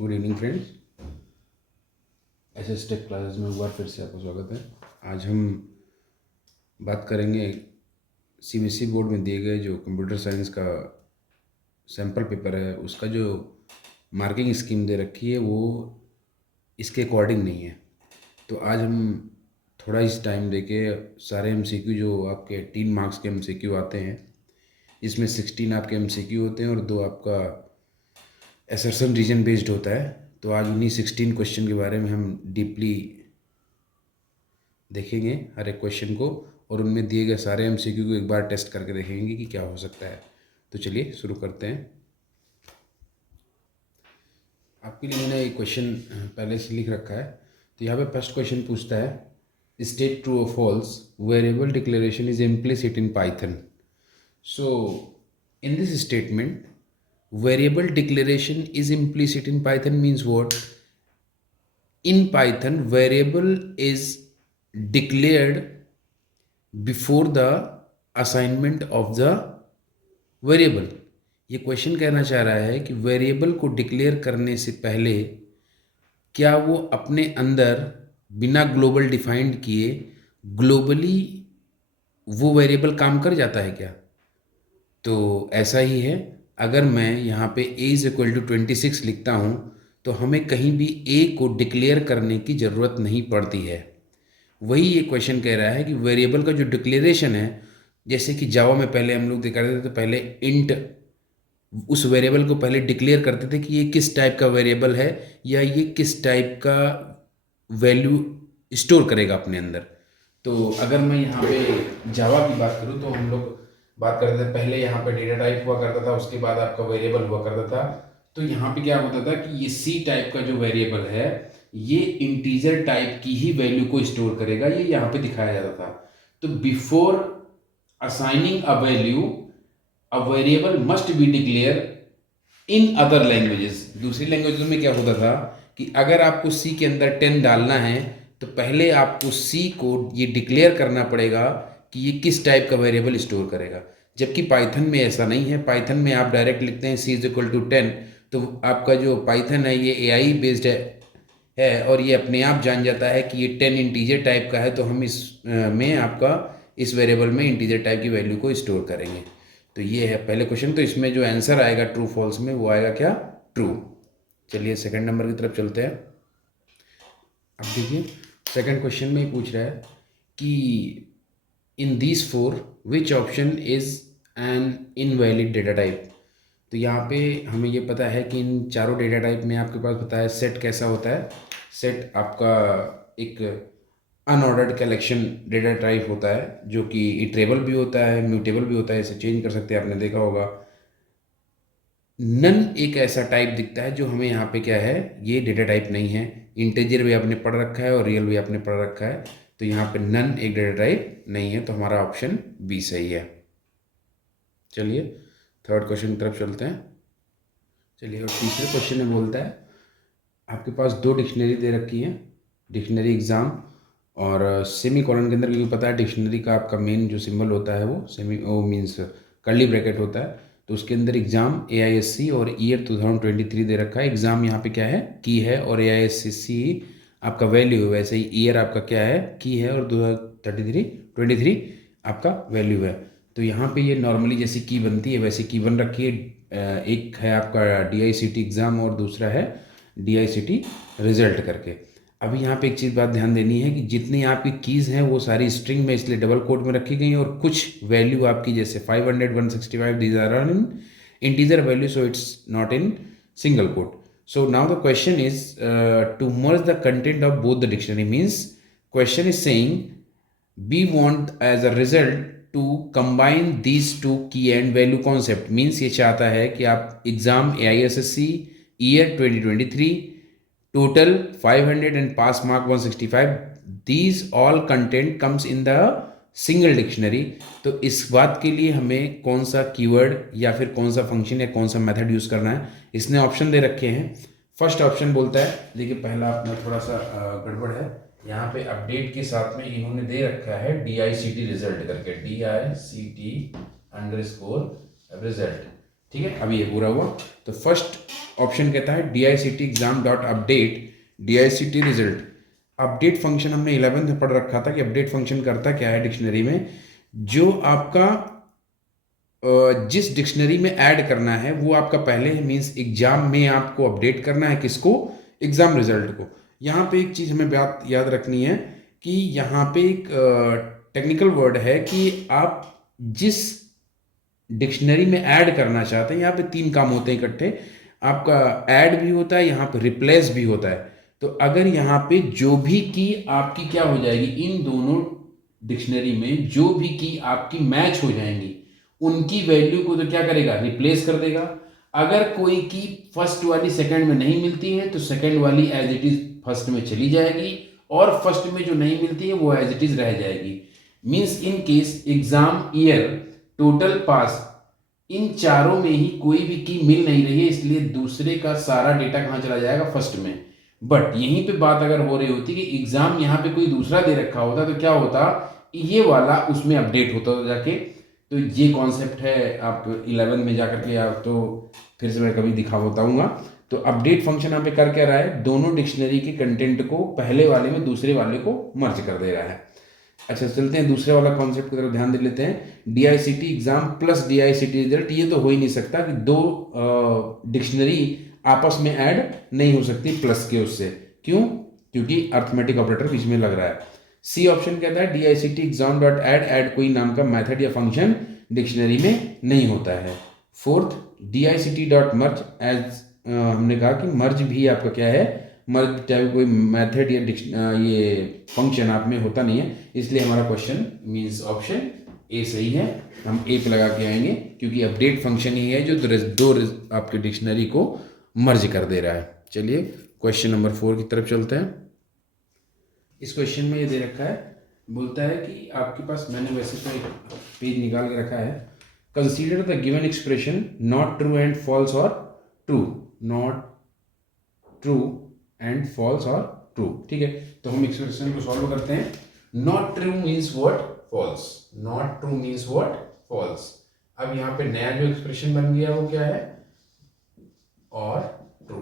Good evening friends. SS Tech Classes में एक बार फिर से आपका स्वागत है। आज हम बात करेंगे सीबीएसई बोर्ड में दिए गए जो कंप्यूटर साइंस का सैम्पल पेपर है, उसका जो मार्किंग स्कीम दे रखी है वो इसके अकॉर्डिंग नहीं है। तो आज हम थोड़ा इस टाइम देके सारे एमसीक्यू जो आपके 3 मार्क्स के एमसीक्यू आते हैं, इसमें 16 आपके एमसीक्यू होते हैं और 2 आपका असर्शन रीजन बेस्ड होता है। तो आज उन्हीं 16 क्वेश्चन के बारे में हम डीपली देखेंगे हर एक क्वेश्चन को, और उनमें दिए गए सारे एमसीक्यू को एक बार टेस्ट करके देखेंगे कि क्या हो सकता है। तो चलिए शुरू करते हैं। आपके लिए मैंने एक क्वेश्चन पहले से लिख रखा है। तो यहाँ पे फर्स्ट क्वेश्चन पूछता है स्टेट ट्रू और false variable declaration is implicit in Python. So in this statement variable declaration is implicit in Python means what? In Python, variable is declared before the assignment of the variable. ये question कहना चाह रहा है कि variable को declare करने से पहले क्या वो अपने अंदर बिना ग्लोबल डिफाइंड किए ग्लोबली वो वेरिएबल काम कर जाता है क्या? तो ऐसा ही है। अगर मैं यहाँ पे a इज़ इक्वल टू 26 लिखता हूँ तो हमें कहीं भी a को डिक्लेयर करने की ज़रूरत नहीं पड़ती है। वही ये क्वेश्चन कह रहा है कि वेरिएबल का जो डिक्लेरेशन है, जैसे कि जावा में पहले हम लोग करते थे तो पहले इंट उस वेरिएबल को पहले डिक्लेयर करते थे कि ये किस टाइप का वेरिएबल है या ये किस टाइप का वैल्यू स्टोर करेगा अपने अंदर। तो अगर मैं यहाँ पे जावा की बात करूँ तो हम लोग बात करते थे पहले यहाँ पे डेटा टाइप हुआ करता था, उसके बाद आपका वेरिएबल हुआ करता था। तो यहाँ पे क्या होता था कि ये सी टाइप का जो वेरिएबल है ये इंटीजर टाइप की ही वैल्यू को स्टोर करेगा, ये यहाँ पे दिखाया जाता था। तो before assigning a value a variable must be declare in other languages. दूसरी लैंग्वेजेस में क्या होता था कि अगर आपको सी के अंदर 10 डालना है तो पहले आपको सी को ये डिक्लेयर करना पड़ेगा कि ये किस टाइप का वेरिएबल स्टोर करेगा। जबकि पाइथन में ऐसा नहीं है। पाइथन में आप डायरेक्ट लिखते हैं सी इज इक्वल टू 10, तो आपका जो पाइथन है ये एआई बेस्ड है और ये अपने आप जान जाता है कि ये 10 इंटीजर टाइप का है, तो हम इस में आपका इस वेरिएबल में इंटीजर टाइप की वैल्यू को स्टोर करेंगे। तो ये है पहले क्वेश्चन। तो इसमें जो आंसर आएगा ट्रू फॉल्स में वो आएगा क्या? ट्रू। चलिए सेकंड नंबर की तरफ चलते हैं। अब देखिए सेकंड क्वेश्चन में ही पूछ रहा है कि in these four which option is an invalid data type. तो यहाँ पे हमें ये पता है कि इन चारों डेटा टाइप में आपके पास पता है सेट कैसा होता है। सेट आपका एक अनऑर्डर्ड कलेक्शन डेटा टाइप होता है जो कि इटरेबल भी होता है, म्यूटेबल भी होता है, इसे चेंज कर सकते हैं, आपने देखा होगा। नन एक ऐसा टाइप दिखता है जो हमें यहाँ पे क्या है, ये डेटा टाइप नहीं है। इंटीजर भी आपने पढ़ रखा है और रियल भी आपने पढ़ रखा है, तो यहाँ पे नन एक डेटा टाइप नहीं है, तो हमारा ऑप्शन बी सही है। चलिए थर्ड क्वेश्चन की तरफ चलते हैं। चलिए और तीसरे क्वेश्चन में बोलता है आपके पास 2 डिक्शनरी दे रखी हैं, डिक्शनरी एग्ज़ाम और सेमी कॉलन के अंदर, क्योंकि पता है डिक्शनरी का आपका मेन जो सिंबल होता है वो मीन्स कर्ली ब्रैकेट होता है। तो उसके अंदर एग्ज़ाम AISC और ईयर 2023 दे रखा है। एग्ज़ाम यहाँ पे क्या है, की है, और AISC आपका वैल्यू है। वैसे ही ईयर आपका क्या है, की है, और 2023 आपका वैल्यू है। तो यहाँ पे ये नॉर्मली जैसी की बनती है वैसी की बन रखी है। एक है आपका DICT एग्ज़ाम और दूसरा है DICT रिजल्ट करके। अभी यहाँ पे एक चीज़ बात ध्यान देनी है कि जितनी आपकी कीज़ हैं वो सारी स्ट्रिंग में इसलिए डबल कोट में रखी गई हैं, और कुछ वैल्यू आपकी जैसे 500 165 these are in integer value, so it's not in single quote. So now the question is to merge the content of both the dictionary, means question is saying we want as a result to combine these two key and value concept, means ये चाहता है कि आप exam AISSC year 2023 total 500 and pass mark 165, these all content comes in the single dictionary. तो इस बात के लिए हमें कौन सा कीवर्ड या फिर कौन सा फंक्शन या कौन सा मेथड यूज़ करना है, इसने ऑप्शन दे रखे हैं। फर्स्ट ऑप्शन बोलता है, देखिए पहला अपना थोड़ा सा गड़बड़ है, यहाँ पे अपडेट के साथ में इन्होंने दे रखा है DICT रिजल्ट करके, DICT_रिजल्ट। ठीक है, अभी ये पूरा हुआ। तो फर्स्ट ऑप्शन कहता है DICT exam dot update DICT result. Update function हमने 11th में पढ़ रखा था कि अपडेट फंक्शन करता क्या है डिक्शनरी में, जो आपका जिस डिक्शनरी में ऐड करना है वो आपका पहले मीन्स एग्जाम में आपको अपडेट करना है, किसको, एग्जाम रिजल्ट को। यहाँ पे एक चीज़ हमें बात याद रखनी है कि यहाँ पे एक टेक्निकल वर्ड है कि आप जिस डिक्शनरी में ऐड करना चाहते हैं, यहाँ पे 3 काम होते हैं इकट्ठे। आपका ऐड भी होता है, यहाँ पे रिप्लेस भी होता है। तो अगर यहाँ पे जो भी की आपकी क्या हो जाएगी, इन दोनों डिक्शनरी में जो भी की आपकी मैच हो जाएंगी, उनकी वैल्यू को तो क्या करेगा, रिप्लेस कर देगा। अगर कोई की फर्स्ट वाली सेकंड में नहीं मिलती है तो सेकंड वाली एज इट इज फर्स्ट में चली जाएगी, और फर्स्ट में जो नहीं मिलती है वो एज इट इज रह जाएगी। Means in case exam year total pass, इन चारों में ही कोई भी की मिल नहीं रही है, इसलिए दूसरे का सारा डेटा कहाँ चला जाएगा, फर्स्ट में। बट यहीं पे बात अगर हो रही होती कि एग्जाम यहाँ पे कोई दूसरा दे रखा होता तो क्या होता, ये वाला उसमें अपडेट होता जाके। तो ये कॉन्सेप्ट है, आप 11 में जाकर के आप तो फिर से मैं कभी दिखा बताऊंगा। तो अपडेट फंक्शन यहाँ पे कर क्या रहा है, दोनों डिक्शनरी के कंटेंट को पहले वाले में दूसरे वाले को मर्ज कर दे रहा है। अच्छा चलते हैं दूसरे वाला कॉन्सेप्ट की तरफ ध्यान दे लेते हैं। DICT exam plus DICT result, ये तो हो ही नहीं सकता कि दो डिक्शनरी आपस में ऐड नहीं हो सकती प्लस के उससे। क्यों, क्योंकि अर्थमेटिक ऑपरेटर बीच में लग रहा है। सी ऑप्शन कहता है DICT एग्जाम डॉट ऐड कोई नाम का मेथड या फंक्शन डिक्शनरी में नहीं होता है। फोर्थ, DICT डॉट मर्ज, एज हमने कहा कि मर्ज भी आपका क्या है, मर्ज चाहे कोई मेथड या ये फंक्शन आप में होता नहीं है, इसलिए हमारा क्वेश्चन मीन्स ऑप्शन ए सही है। हम ए पे लगा के आएंगे क्योंकि अपडेट फंक्शन ही है जो दो आपके डिक्शनरी को मर्ज कर दे रहा है। चलिए क्वेश्चन नंबर 4 की तरफ चलते हैं। इस क्वेश्चन में ये दे रखा है, बोलता है कि आपके पास, मैंने वैसे तो एक पेज निकाल के रखा है, consider the given expression not true and false और true, not true and false और ट्रू। ठीक है, तो हम एक्सप्रेशन को सॉल्व करते हैं। Not true means what, false. Not true means what, false. अब यहाँ पे नया जो एक्सप्रेशन बन गया वो क्या है, और ट्रू।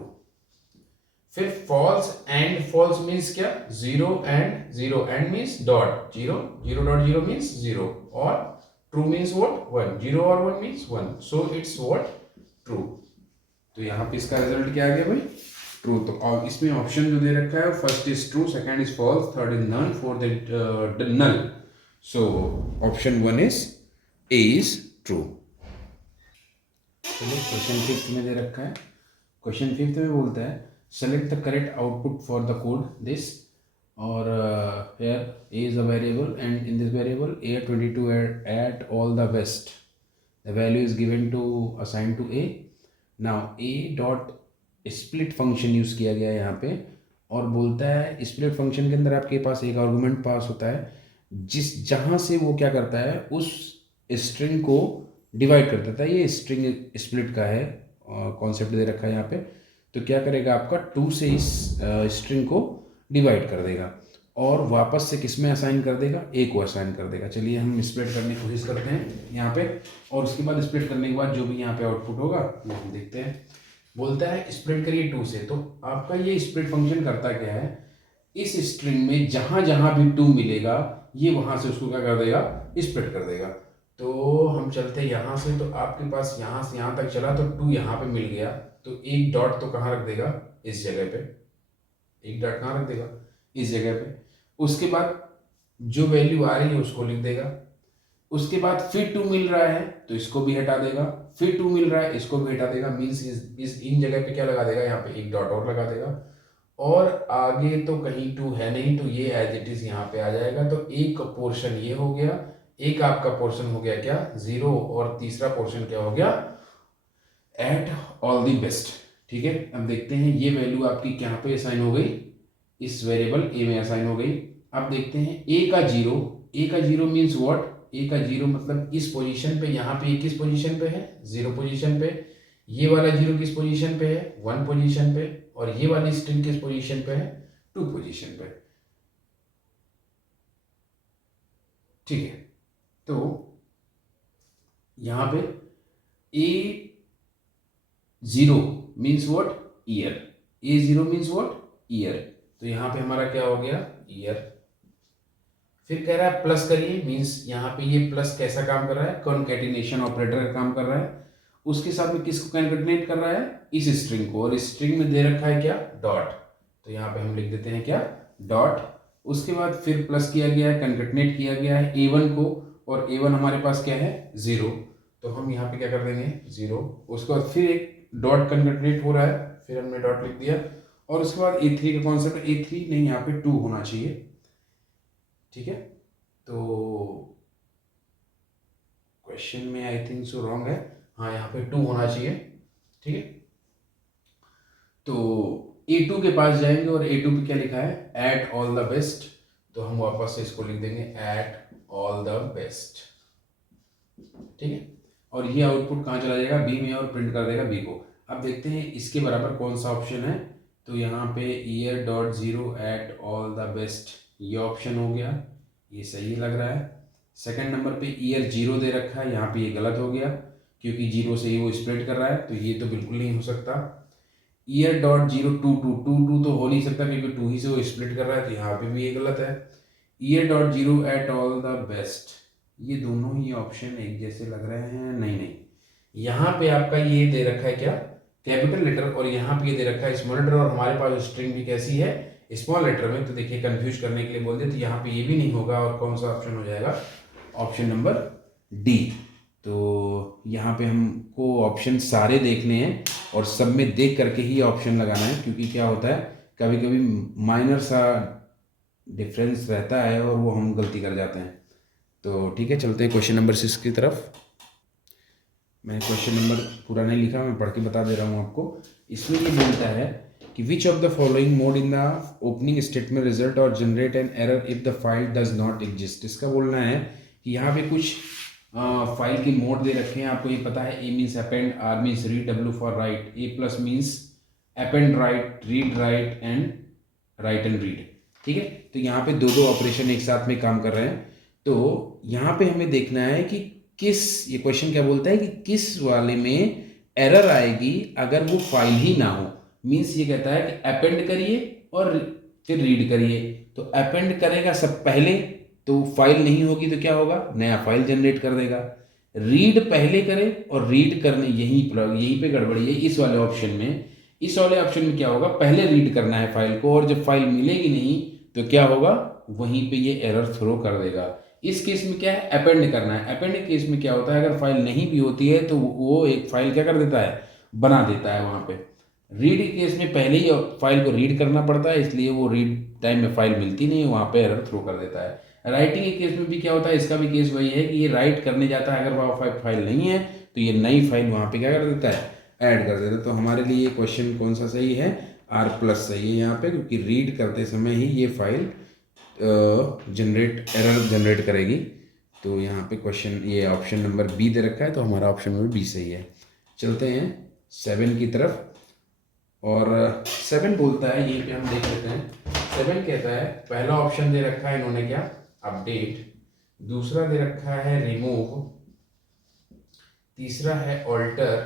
फिर फॉल्स एंड फॉल्स मीन्स क्या, zero and zero, and means dot, zero zero dot zero means zero, और true means what, one, zero और one means one, so it's what, true. तो यहाँ पे इसका रिजल्ट क्या आ गया भाई, ट्रू। तो और इसमें ऑप्शन जो दे रखा है, first is true, second is false, third is none, fourth is null. So option 1 is a is true. चलिए क्वेश्चन 5th में दे रखा है। क्वेश्चन 5th में बोलता है select the correct output for the code this, और here a is a variable and in this variable a22 at all the west, the value is given to assigned to a. now a dot split function use किया गया है यहाँ पे, और बोलता है split function के अंदर आपके पास एक आर्गुमेंट पास होता है जिस जहाँ से वो क्या करता है, उस स्ट्रिंग को डिवाइड कर देता है। ये स्ट्रिंग स्प्लिट का है कॉन्सेप्ट दे रखा है यहाँ पे। तो क्या करेगा, आपका 2 से इस स्ट्रिंग को डिवाइड कर देगा और वापस से किस में असाइन कर देगा, ए को असाइन कर देगा। चलिए हम स्प्लिट करने की कोशिश करते हैं यहाँ पे, और उसके बाद स्प्लिट करने के बाद जो भी यहाँ पे आउटपुट होगा वो हम देखते हैं। बोलता है स्प्लिट करिए 2 से। तो आपका ये स्प्लिट फंक्शन करता क्या है, इस स्ट्रिंग में जहां जहां भी 2 मिलेगा ये वहां से उसको क्या कर देगा, स्प्लिट कर देगा। तो हम चलते हैं यहाँ से, तो आपके पास यहाँ से यहाँ तक चला तो 2 यहाँ पे मिल गया, तो एक डॉट तो कहाँ रख देगा, इस जगह पे। एक डॉट कहाँ रख देगा, इस जगह पे। उसके बाद जो वैल्यू आ रही है उसको लिख देगा। उसके बाद फिर 2 मिल रहा है तो इसको भी हटा देगा, फिर 2 मिल रहा है इसको भी हटा देगा। मीन्स इस इन जगह पे क्या लगा देगा, यहाँ पे एक डॉट और लगा देगा, और आगे तो कहीं 2 है नहीं तो ये एज इट इज यहाँ पे आ जाएगा। तो एक पोर्शन ये हो गया, एक आपका पोर्शन हो गया क्या, 0, और तीसरा पोर्शन क्या हो गया, एट ऑल दी बेस्ट। ठीक है, अब देखते हैं ये वैल्यू आपकी कहाँ पे असाइन हो गई, इस वेरिएबल ए में असाइन हो गई। अब देखते हैं ए का जीरो, ए का जीरो मीन्स व्हाट, ए का जीरो मतलब इस पोजीशन पे, यहाँ पे किस पोजीशन पे है, 0 पोजीशन पे। ये वाला जीरो किस पोजीशन पे है, 1 पोजीशन पे, और ये वाली स्ट्रिंग किस पोजीशन पे है, 2 पोजीशन पे। ठीक है, तो यहाँ पे a 0 means what, year, A0 means what, year. तो यहाँ पे हमारा क्या हो गया, ईयर। फिर कह रहा है प्लस करिए, मीन्स यहाँ पे ये प्लस कैसा काम कर रहा है, कॉन्कैटिनेशन ऑपरेटर का काम कर रहा है। उसके साथ में किसको कॉन्कैटिनेट कर रहा है, इस स्ट्रिंग को, और इस स्ट्रिंग में दे रखा है क्या, डॉट। तो यहाँ पे हम लिख देते हैं क्या, डॉट। उसके बाद फिर प्लस किया गया है, कॉन्कैटिनेट किया गया है A1 को, और A1 हमारे पास क्या है, 0। तो हम यहाँ पे क्या कर देंगे, 0। उसके बाद फिर एक डॉट कॉन्कैटिनेट हो रहा है, फिर हमने डॉट लिख दिया। और उसके बाद A3 का कॉन्सेप्ट, A3 नहीं, यहाँ पे 2 होना चाहिए, ठीक है। तो क्वेश्चन में आई थिंक सो रॉन्ग है, हाँ यहाँ पे 2 होना चाहिए, ठीक है। तो A2 के पास जाएंगे और A2 पे क्या लिखा है, एट ऑल द बेस्ट। तो हम वापस से इसको लिख देंगे एट ऑल द बेस्ट, ठीक है। और ये आउटपुट कहाँ चला जाएगा, बी में, और प्रिंट कर देगा बी को। अब देखते हैं इसके बराबर कौन सा ऑप्शन है। तो यहाँ पे year dot 0 at all the best, ये ऑप्शन हो गया, ये सही लग रहा है। सेकंड नंबर पे ईयर 0 दे रखा है, यहाँ पे ये गलत हो गया, क्योंकि 0 से ही वो स्प्लिट कर रहा है, तो ये तो बिल्कुल नहीं हो सकता। ईयर डॉट 0 2 2 2 2 तो हो नहीं सकता, क्योंकि 2 ही से वो स्प्लिट कर रहा है, तो यहाँ पे भी ये गलत है। Year dot 0 at all the best, ये दोनों ही ऑप्शन एक जैसे लग रहे हैं, नहीं नहीं। यहाँ पे आपका ये दे रखा है क्या, कैपिटल लेटर, और यहाँ पे ये दे रखा है स्मॉल लेटर, और हमारे पास स्ट्रिंग भी कैसी है, स्मॉल लेटर में। तो देखिए कंफ्यूज करने के लिए बोल दे, तो यहाँ पे ये भी नहीं होगा, और कौन सा ऑप्शन हो जाएगा, ऑप्शन नंबर डी। तो यहाँ पे हमको ऑप्शन सारे देखने हैं, और सब में देख करके ही ऑप्शन लगाना है, क्योंकि क्या होता है कभी कभी माइनर सा डिफरेंस रहता है और वो हम गलती कर जाते हैं। तो ठीक है, चलते हैं क्वेश्चन नंबर 6 की तरफ। मैंने क्वेश्चन नंबर पूरा नहीं लिखा, मैं पढ़ के बता दे रहा हूँ आपको। इसमें ये बोलता है कि which of the following mode in the opening statement result और generate an error if the file does not exist. इसका बोलना है कि यहाँ पे कुछ फाइल के मोड दे रखे हैं, आपको ये पता है, A means append, R means read, W for write, A plus means append write, read write and write and read, ठीक है। तो यहाँ पे दो ऑपरेशन एक साथ में काम कर रहे हैं। तो यहाँ पे हमें देखना है कि किस, ये क्वेश्चन क्या बोलता है कि किस वाले में एरर आएगी अगर वो फाइल ही ना हो। मीन्स ये कहता है कि अपेंड करिए और फिर रीड करिए। तो अपेंड करेगा सब पहले, तो फाइल नहीं होगी, तो क्या होगा, नया फाइल जनरेट कर देगा। रीड पहले करे और रीड करने, यहीं पे गड़बड़ी है इस वाले ऑप्शन में। इस वाले ऑप्शन में क्या होगा, पहले रीड करना है फाइल को, और जब फाइल मिलेगी नहीं तो क्या होगा, वहीं पे ये एरर थ्रो कर देगा। इस केस में क्या है, अपेंड करना है। अपेंड केस में क्या होता है, अगर फाइल नहीं भी होती है तो वो एक फाइल क्या कर देता है, बना देता है वहाँ पे। रीड केस में पहले ही फाइल को रीड करना पड़ता है, इसलिए वो रीड टाइम में फाइल मिलती नहीं है, वहाँ पे एरर थ्रो कर देता है। राइटिंग के केस में भी क्या होता है, इसका भी केस वही है कि ये राइट करने जाता है, अगर वहाँ फाइल नहीं है तो ये नई फाइल वहाँ पे क्या कर देता है, ऐड कर देता है। तो हमारे लिए ये क्वेश्चन कौन सा सही है, आर प्लस सही है यहाँ पे, क्योंकि रीड करते समय ही ये फाइल एरर जनरेट करेगी। तो यहाँ पे क्वेश्चन, ये ऑप्शन नंबर बी दे रखा है, तो हमारा ऑप्शन नंबर बी सही है। चलते हैं 7 की तरफ। और 7 बोलता है, यहीं पे हम देख लेते हैं। 7 कहता है, पहला ऑप्शन दे रखा है इन्होंने क्या, अपडेट, दूसरा दे रखा है रिमूव, तीसरा है ऑल्टर,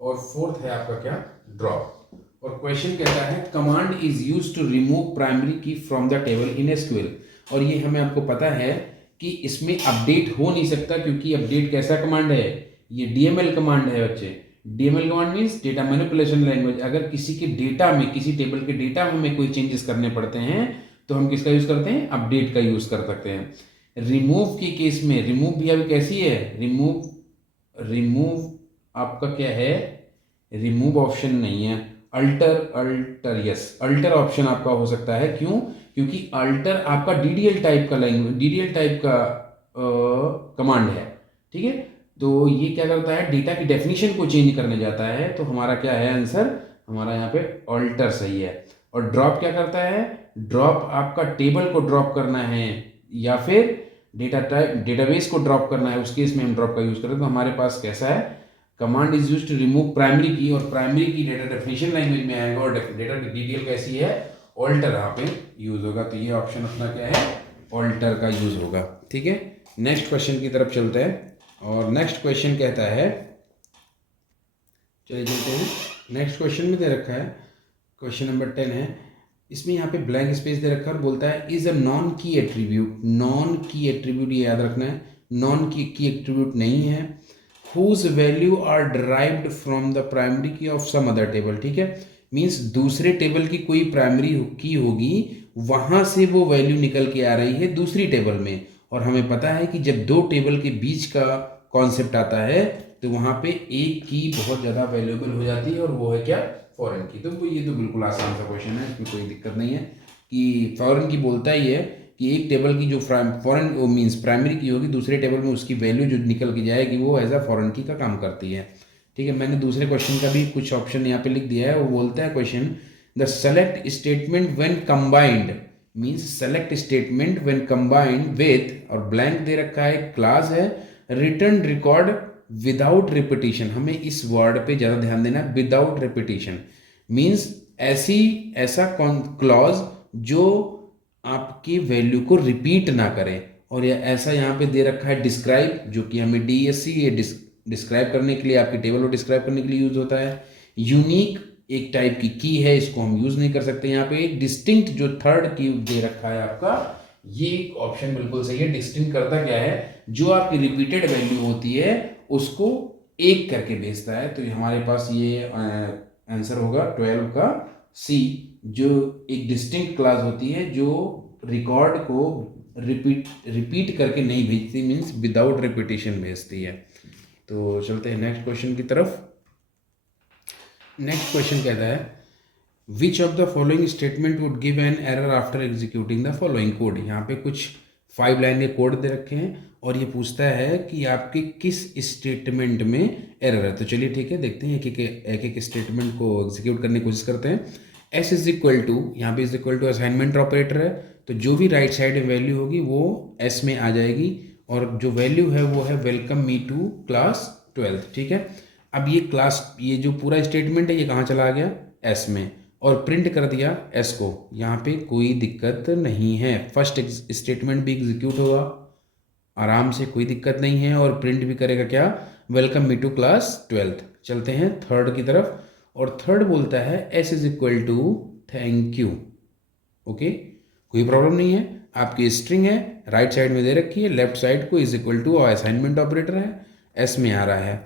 और फोर्थ है आपका क्या, ड्रॉप। और क्वेश्चन कहता है command is used to remove primary key from the table in SQL. और ये हमें आपको पता है कि इसमें अपडेट हो नहीं सकता, क्योंकि अपडेट कैसा कमांड है, ये डीएमएल कमांड है बच्चे। DML command means data manipulation language. अगर किसी के डेटा में, किसी टेबल के डेटा में हमें कोई चेंजेस करने पड़ते हैं तो हम किसका यूज करते हैं, अपडेट का यूज कर सकते हैं। रिमूव के केस में, रिमूव भी अभी कैसी है, रिमूव आपका क्या है, रिमूव ऑप्शन नहीं है, अल्टर, यस अल्टर ऑप्शन आपका हो सकता है। क्यों, क्योंकि अल्टर आपका डीडीएल टाइप का लैंग्वेज, डीडीएल टाइप का कमांड है, ठीक है। तो ये क्या करता है, डेटा की डेफिनेशन को चेंज करने जाता है। तो हमारा क्या है आंसर, हमारा यहाँ पे अल्टर सही है। और ड्रॉप क्या करता है, ड्रॉप आपका टेबल को ड्रॉप करना है या फिर डेटाबेस को ड्रॉप करना है, उस केस में हम ड्रॉप का यूज करते हैं। तो हमारे पास कैसा है, command is used to remove primary key, और प्राइमरी की डेटा डेफिनेशन लैंग्वेज में आएगा, और डेटा डिटेल कैसी है, ऑल्टर यहाँ पे यूज होगा। तो ये ऑप्शन अपना क्या है, ऑल्टर का यूज होगा, ठीक है। नेक्स्ट क्वेश्चन की तरफ चलते हैं। और नेक्स्ट क्वेश्चन कहता है, चलिए चलते हैं, नेक्स्ट क्वेश्चन में दे रखा है, क्वेश्चन नंबर 10 है, इसमें यहाँ पे ब्लैंक स्पेस दे रखा है और बोलता है is a non key attribute, non key attribute ये याद रखना है, नॉन की एट्रीब्यूट नहीं है, whose value are derived from the primary key of some other table, ठीक है, मीन्स दूसरे टेबल की कोई प्राइमरी की होगी, वहां से वो वैल्यू निकल के आ रही है दूसरी टेबल में, और हमें पता है कि जब दो टेबल के बीच का कॉन्सेप्ट आता है तो वहाँ पे एक की बहुत ज़्यादा वैल्यूएबल हो जाती है, और वो है क्या, फॉरेन की। तो ये तो बिल्कुल आसान सा क्वेश्चन है, इसमें कोई दिक्कत नहीं है कि फॉरेन की बोलता ही है कि एक टेबल की जो फॉरेन वो मीन्स प्राइमरी की होगी, दूसरे टेबल में उसकी वैल्यू जो निकल के जाएगी वो एज अ फॉरेन की का काम करती है, ठीक है। मैंने दूसरे क्वेश्चन का भी कुछ ऑप्शन यहाँ पे लिख दिया है, वो बोलता है question the select statement when combined, means select statement when combined with, और ब्लैंक दे रखा है, क्लास है, रिटर्न रिकॉर्ड विदाउट रिपीटिशन, हमें इस वर्ड पे ज़्यादा ध्यान देना है, विदाउट रिपीटिशन मीन्स ऐसा क्लॉज जो आपकी वैल्यू को रिपीट ना करे, और या ऐसा यहाँ पे दे रखा है डिस्क्राइब, जो कि हमें डीएससी ये डिस्क्राइब करने के लिए, आपकी टेबल को डिस्क्राइब करने के लिए यूज होता है। यूनिक एक टाइप की है, इसको हम यूज नहीं कर सकते। यहाँ पे एक डिस्टिंक्ट जो थर्ड की दे रखा है आपका, ये ऑप्शन बिल्कुल सही है। डिस्टिंक्ट करता क्या है, जो आपकी रिपीटेड वैल्यू होती है उसको एक करके भेजता है, तो हमारे पास ये आंसर होगा 12 का सी, जो एक डिस्टिंक्ट क्लास होती है जो रिकॉर्ड को रिपीट करके नहीं भेजती, मीन्स विदाउट रिपीटिशन भेजती है। तो चलते हैं नेक्स्ट क्वेश्चन की तरफ। नेक्स्ट क्वेश्चन कहता है which of the following statement would give an error after executing the following code. यहाँ पे कुछ 5 लाइन के कोड दे रखे हैं और ये पूछता है कि आपके किस स्टेटमेंट में एरर है। तो चलिए ठीक है, देखते हैं एक एक स्टेटमेंट को एग्जीक्यूट करने की कोशिश करते हैं। एस इज इक्वल टू, यहाँ पे is equal to assignment operator है, तो जो भी राइट साइड में वैल्यू होगी वो एस में आ जाएगी, और जो वैल्यू है वो है welcome me to class 12th, ठीक है। अब ये क्लास, ये जो पूरा स्टेटमेंट है ये कहाँ चला गया, एस में, और प्रिंट कर दिया एस को, यहाँ पे कोई दिक्कत नहीं है। फर्स्ट स्टेटमेंट भी एग्जीक्यूट होगा आराम से, कोई दिक्कत नहीं है, और प्रिंट भी करेगा क्या, welcome me to class 12th। चलते हैं थर्ड की तरफ, और थर्ड बोलता है S is equal to thank you, okay, कोई प्रॉब्लम नहीं है। आपकी स्ट्रिंग है, राइट साइड में दे रखी है, लेफ्ट साइड को इज इक्वल टू और असाइनमेंट ऑपरेटर है, एस में आ रहा है।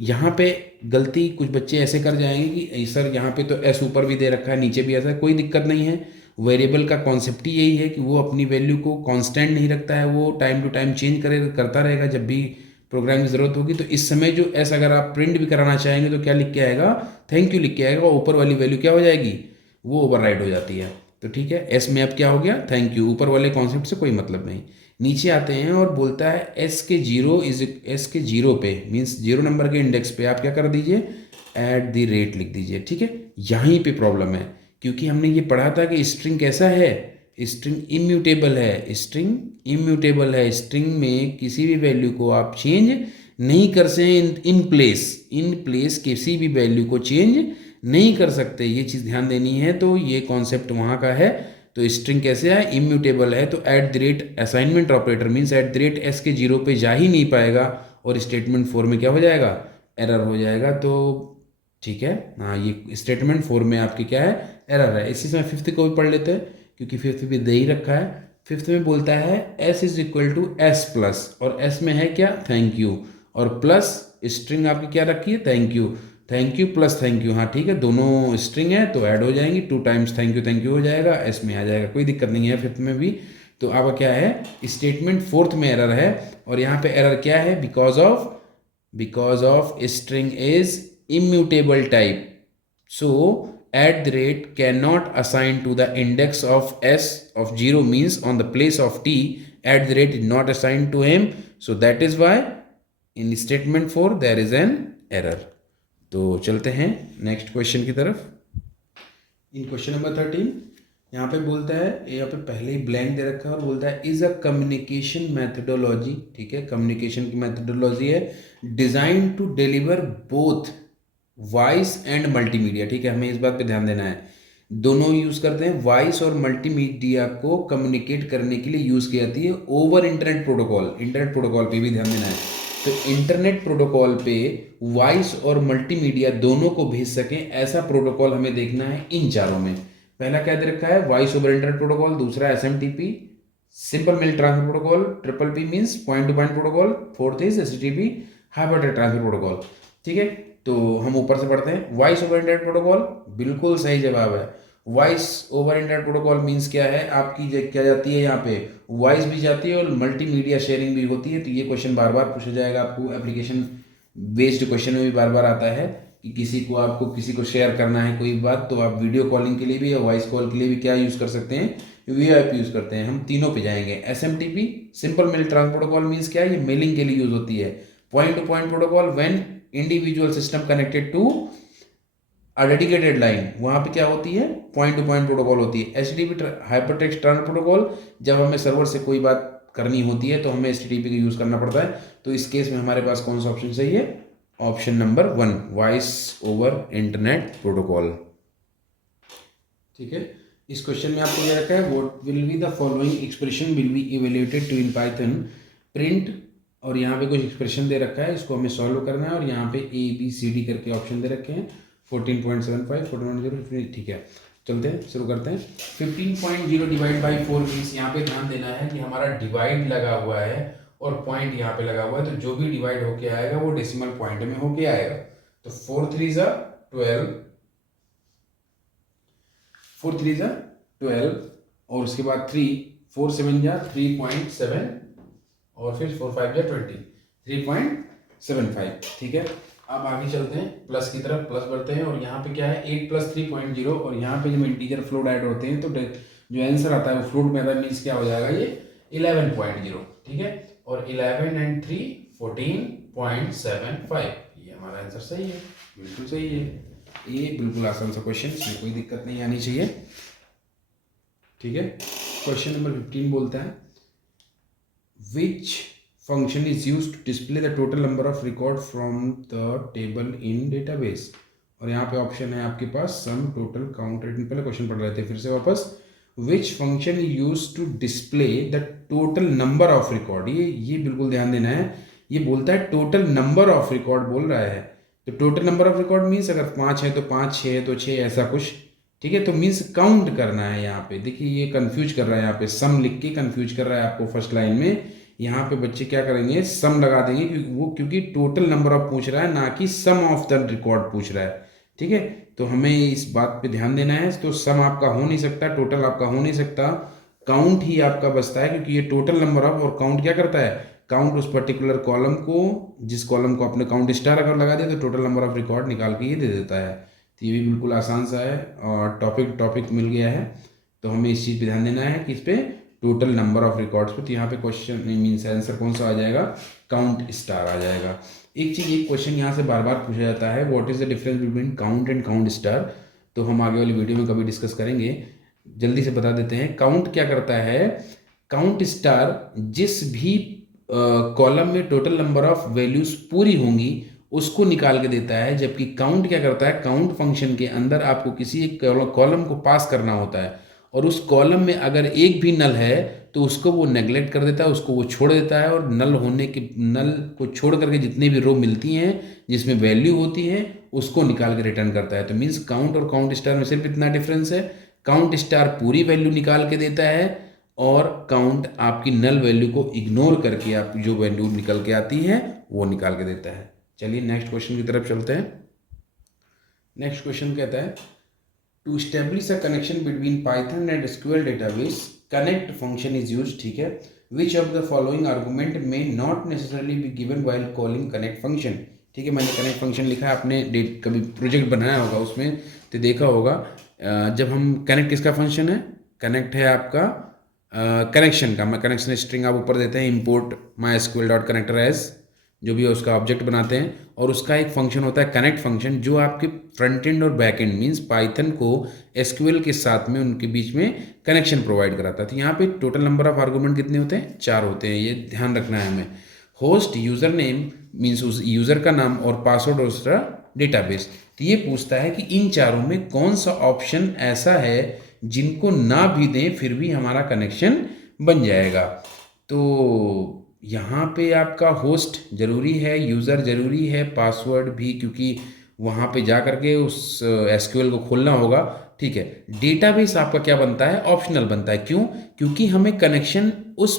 यहाँ पे गलती कुछ बच्चे ऐसे कर जाएंगे कि सर यहाँ पे तो एस ऊपर भी दे रखा है नीचे भी ऐसा है, कोई दिक्कत नहीं है। वेरिएबल का कॉन्सेप्ट ही यही है कि वो अपनी वैल्यू को कांस्टेंट नहीं रखता है, वो टाइम टू टाइम चेंज करता रहेगा जब भी प्रोग्राम की ज़रूरत होगी। तो इस समय जो एस अगर आप प्रिंट भी कराना चाहेंगे तो क्या लिख के आएगा, थैंक यू लिख के आएगा, और ऊपर वाली वैल्यू क्या हो जाएगी, वो ओवरराइड हो जाती है। तो ठीक है, एस में अब क्या हो गया, थैंक यू, ऊपर वाले कॉन्सेप्ट से कोई मतलब नहीं। नीचे आते हैं और बोलता है एस के जीरो पे, मीन्स 0 नंबर के इंडेक्स पे आप क्या कर दीजिए, एट द रेट लिख दीजिए, ठीक है। यहीं पे प्रॉब्लम है, क्योंकि हमने ये पढ़ा था कि स्ट्रिंग कैसा है, स्ट्रिंग इम्यूटेबल है, स्ट्रिंग इम्यूटेबल है, स्ट्रिंग में किसी भी वैल्यू को आप चेंज नहीं कर सकते, इन प्लेस किसी भी वैल्यू को चेंज नहीं कर सकते, ये चीज़ ध्यान देनी है। तो ये कॉन्सेप्ट वहाँ का है। तो स्ट्रिंग कैसे है, इम्यूटेबल है, तो at the rate assignment operator means at the rate S के जीरो पे जा ही नहीं पाएगा, और स्टेटमेंट 4 में क्या हो जाएगा, एरर हो जाएगा। तो ठीक है, हाँ, ये स्टेटमेंट 4 में आपकी क्या है, एरर है। इसी समय फिफ्थ को भी पढ़ लेते हैं, क्योंकि फिफ्थ भी दे ही रखा है। फिफ्थ में बोलता है S is equal to S plus, और एस में है क्या, थैंक यू, और प्लस स्ट्रिंग आपकी क्या रखी है, thank you plus thank you, हाँ ठीक है, दोनों स्ट्रिंग है तो ऐड हो जाएंगी, 2 टाइम्स थैंक यू हो जाएगा, एस में आ जाएगा, कोई दिक्कत नहीं है फिफ्थ में भी। तो अब क्या है, स्टेटमेंट 4th में एरर है, और यहाँ पे एरर क्या है, because of string is immutable type, so at the rate cannot assign to the index of s of 0 means on the place of t, at the rate is not assigned to him, so that is why in statement 4 there is an error। तो चलते हैं next question की तरफ। इन question number 13 यहाँ पे बोलता है, यहाँ पे पहले ही ब्लैंक दे रखा है और बोलता है इज अ कम्युनिकेशन मैथडोलॉजी, ठीक है, कम्युनिकेशन की मैथडोलॉजी है design to deliver both voice and multimedia, ठीक है, हमें इस बात पे ध्यान देना है, दोनों यूज करते हैं, वॉइस और मल्टीमीडिया को कम्युनिकेट करने के लिए यूज की जाती है ओवर इंटरनेट प्रोटोकॉल पे भी ध्यान देना है। तो इंटरनेट प्रोटोकॉल पे वॉइस और मल्टीमीडिया दोनों को भेज सकें ऐसा प्रोटोकॉल हमें देखना है इन चारों में। पहला क्या दे रखा है, वॉइस ओवर इंटरनेट प्रोटोकॉल, दूसरा SMTP simple mail transfer protocol, triple P means point to point protocol, fourth is HTTP hypertext transfer protocol. ठीक है, तो हम ऊपर से पढ़ते हैं। वॉइस ओवर इंटरनेट प्रोटोकॉल बिल्कुल सही जवाब है। Voice over internet protocol means क्या है, आपकी क्या जाती है यहाँ पे, वॉइस भी जाती है और मल्टीमीडिया शेयरिंग भी होती है। तो ये क्वेश्चन बार बार पूछा जाएगा आपको, एप्लीकेशन बेस्ड क्वेश्चन में भी बार बार आता है कि आपको किसी को शेयर करना है कोई बात, तो आप वीडियो कॉलिंग के लिए भी या वॉइस कॉल के लिए भी क्या यूज़ कर सकते हैं, वीओआईपी यूज़ करते हैं। हम तीनों पे जाएंगे। SMTP simple mail transfer protocol means क्या है, ये मेलिंग के लिए यूज होती है। Point to point protocol when individual system connected to a dedicated line, वहां पे क्या होती है, पॉइंट टू पॉइंट प्रोटोकॉल होती है। एचटीटीपी हाइपरटेक्स्ट ट्रांसफर प्रोटोकॉल, जब हमें सर्वर से कोई बात करनी होती है तो हमें एचटीटीपी का यूज करना पड़ता है। तो इस केस में हमारे पास कौन सा ऑप्शन सही है, option number 1 voice over internet protocol. ठीक है, इस क्वेश्चन में आपको ये रखा है, what will be the following expression will be evaluated to in Python print, और यहाँ पे कुछ एक्सप्रेशन दे रखा है, इसको हमें सॉल्व करना है। और यहाँ पे ए बी सी डी करके ऑप्शन दे रखे हैं, 14.75 14.0। ठीक है, चलते हैं, शुरू करते हैं। 15.0 डिवाइड बाई 4 मीन्स यहाँ पे ध्यान देना है कि हमारा डिवाइड लगा हुआ है और पॉइंट यहाँ पे लगा हुआ है, तो जो भी डिवाइड होके आएगा वो डेसिमल पॉइंट में होके आएगा। तो 4 3 12, 4 3 12 और उसके बाद 3 4 7 3.7 और फिर 4 5 20 3.75। ठीक है, अब आगे चलते हैं, प्लस की तरफ, प्लस बढ़ते हैं। और यहाँ पे क्या है, 8 + 3.0, और यहाँ पे जब इंटीजर फ्लोट ऐड होते हैं तो जो आंसर आता है वो फ्लोट में आता है, मीन्स क्या हो जाएगा, ये 11.0। ठीक है, और 11 and 3 14.75, ये हमारा आंसर सही है, बिल्कुल सही है। ये बिल्कुल आसान सा क्वेश्चन, इसमें कोई दिक्कत नहीं आनी चाहिए। ठीक है, क्वेश्चन नंबर 15 बोलता है, which function is use to display the total number of record from the table in database. और यहाँ पे ऑप्शन है आपके पास सम, टोटल, काउंट, रिटर्न। पहले क्वेश्चन पढ़ रहे थे, फिर से वापस। Which function use to display the total number of record, ये बिल्कुल ध्यान देना है। ये बोलता है टोटल नंबर ऑफ रिकॉर्ड बोल रहा है, तो total number of record means अगर 5 है तो 5, 6 है तो 6, ऐसा कुछ। ठीक है, तो मीन्स काउंट करना है। यहाँ पे देखिए ये कंफ्यूज कर रहा है, यहाँ पे सम लिख के कंफ्यूज कर रहा है आपको फर्स्ट लाइन में। यहाँ पे बच्चे क्या करेंगे, सम लगा देंगे, क्योंकि टोटल नंबर ऑफ पूछ रहा है, ना कि सम ऑफ द रिकॉर्ड पूछ रहा है। ठीक है, तो हमें इस बात पे ध्यान देना है। तो सम आपका हो नहीं सकता, टोटल आपका हो नहीं सकता, काउंट ही आपका बचता है, क्योंकि ये टोटल नंबर ऑफ, और काउंट क्या करता है, काउंट उस पर्टिकुलर कॉलम को, जिस कॉलम को आपने काउंट स्टार अगर लगा दिया तो टोटल नंबर ऑफ रिकॉर्ड निकाल के ये दे देता है। तो ये भी बिल्कुल आसान सा है, और टॉपिक मिल गया है। तो हमें इस चीज़ पे ध्यान देना है कि इस पे टोटल नंबर ऑफ रिकॉर्ड्स पे। तो यहाँ पे क्वेश्चन मीन्स आंसर कौन सा आ जाएगा, काउंट स्टार आ जाएगा। एक चीज़, एक क्वेश्चन यहाँ से बार बार पूछा जाता है, what is the difference between count and count star. तो हम आगे वाली वीडियो में कभी डिस्कस करेंगे, जल्दी से बता देते हैं। काउंट क्या करता है, काउंट स्टार जिस भी कॉलम में टोटल नंबर ऑफ वैल्यूज पूरी होंगी उसको निकाल के देता है, जबकि काउंट क्या करता है, काउंट फंक्शन के अंदर आपको किसी एक कॉलम को पास करना होता है, और उस कॉलम में अगर एक भी नल है तो उसको वो नेग्लेक्ट कर देता है, उसको वो छोड़ देता है, और नल को छोड़ करके जितने भी रो मिलती हैं जिसमें वैल्यू होती है उसको निकाल के रिटर्न करता है। तो मीन्स काउंट और काउंट स्टार में सिर्फ इतना डिफरेंस है, काउंट स्टार पूरी वैल्यू निकाल के देता है, और काउंट आपकी नल वैल्यू को इग्नोर करके आप जो वैल्यू निकल के आती है वो निकाल के देता है। चलिए नेक्स्ट क्वेश्चन की तरफ चलते हैं। नेक्स्ट क्वेश्चन कहता है, to establish a connection between Python and SQL database connect function is use. ठीक है, which of the following argument may not necessarily be given while calling connect function. ठीक है, मैंने कनेक्ट फंक्शन लिखा है, आपने कभी प्रोजेक्ट बनाया होगा उसमें तो देखा होगा। जब हम कनेक्ट किसका फंक्शन है, कनेक्ट है आपका कनेक्शन का, मैं कनेक्शन स्ट्रिंग आप ऊपर देते हैं, import my SQL dot connector as, जो भी है उसका ऑब्जेक्ट बनाते हैं, और उसका एक फंक्शन होता है कनेक्ट फंक्शन, जो आपके फ्रंट एंड और बैक एंड मीन्स पाइथन को एसक्यूएल के साथ में उनके बीच में कनेक्शन प्रोवाइड कराता है। तो यहाँ पे टोटल नंबर ऑफ आर्गूमेंट कितने होते हैं, 4 होते हैं, ये ध्यान रखना है हमें। होस्ट यूजर नेम मीन्स उस यूजर का नाम, और पासवर्ड और उसका डेटाबेस। तो ये पूछता है कि इन चारों में कौन सा ऑप्शन ऐसा है जिनको ना भी दें फिर भी हमारा कनेक्शन बन जाएगा। तो यहाँ पे आपका होस्ट ज़रूरी है, यूज़र ज़रूरी है, पासवर्ड भी, क्योंकि वहाँ पे जा करके उस एसक्यूएल को खोलना होगा। ठीक है, डेटाबेस आपका क्या बनता है, ऑप्शनल बनता है। क्यों? क्योंकि हमें कनेक्शन उस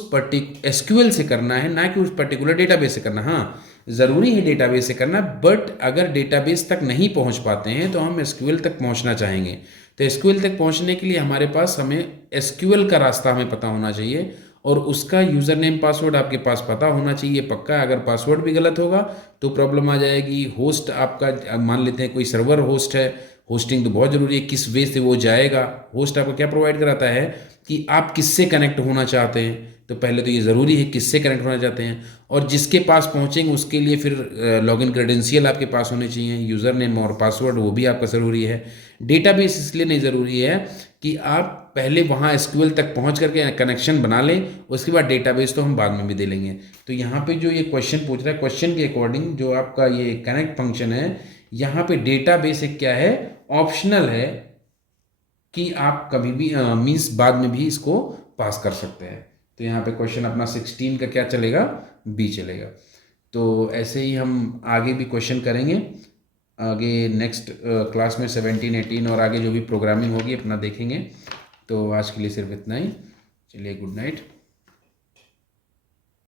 एसक्यूएल से करना है, ना कि उस पर्टिकुलर डेटाबेस से करना। हाँ, ज़रूरी है डेटाबेस से करना, बट अगर डेटाबेस तक नहीं पहुँच पाते हैं तो हम एसक्यूएल तक पहुँचना चाहेंगे। तो एसक्यूएल तक पहुँचने के लिए हमारे पास हमें एसक्यूएल का रास्ता हमें पता होना चाहिए, और उसका यूज़र नेम पासवर्ड आपके पास पता होना चाहिए पक्का। अगर पासवर्ड भी गलत होगा तो प्रॉब्लम आ जाएगी। होस्ट आपका, मान लेते हैं कोई सर्वर होस्ट है, होस्टिंग तो बहुत ज़रूरी है, किस वे से वो जाएगा। होस्ट आपको क्या प्रोवाइड कराता है कि आप किससे कनेक्ट होना चाहते हैं, तो पहले तो ये ज़रूरी है किससे कनेक्ट होना चाहते हैं, और जिसके पास पहुँचेंगे उसके लिए फिर लॉगिन क्रेडेंशियल आपके पास होने चाहिए, यूज़र नेम और पासवर्ड वो भी आपका ज़रूरी है। डेटाबेस इसलिए नहीं ज़रूरी है कि आप पहले वहाँ एसक्यूएल तक पहुँच करके कनेक्शन बना लें, उसके बाद डेटाबेस तो हम बाद में भी दे लेंगे। तो यहाँ पे जो ये क्वेश्चन पूछ रहा है, क्वेश्चन के अकॉर्डिंग जो आपका ये कनेक्ट फंक्शन है, यहाँ पे डेटाबेस एक क्या है, ऑप्शनल है, कि आप कभी भी मीन्स बाद में भी इसको पास कर सकते हैं। तो यहाँ पे क्वेश्चन अपना 16 का क्या चलेगा, बी चलेगा। तो ऐसे ही हम आगे भी क्वेश्चन करेंगे, आगे नेक्स्ट क्लास में 17, 18 और आगे जो भी प्रोग्रामिंग होगी अपना देखेंगे। तो आज के लिए सिर्फ इतना ही। चलिए, गुड नाइट।